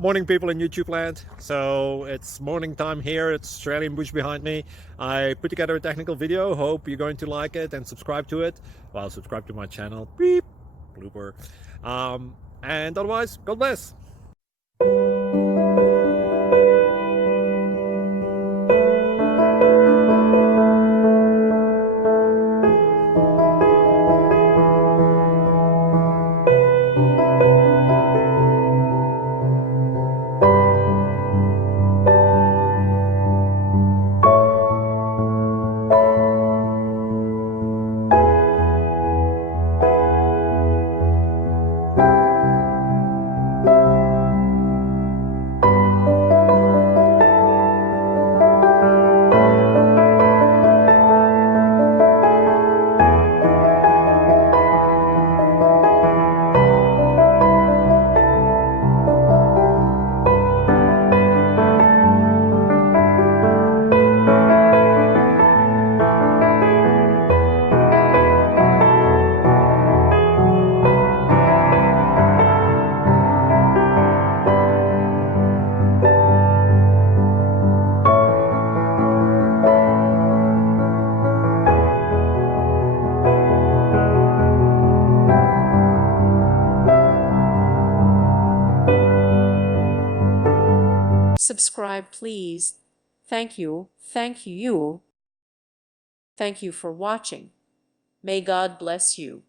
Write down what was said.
Morning, people in YouTube land. So it's morning time here. It's Australian bush behind me. I put together a technical video. Hope you're going to like it and subscribe to it. Well, subscribe to my channel. Beep, blooper. And otherwise, God bless. Subscribe, please. Thank you. Thank you. Thank you for watching. May God bless you.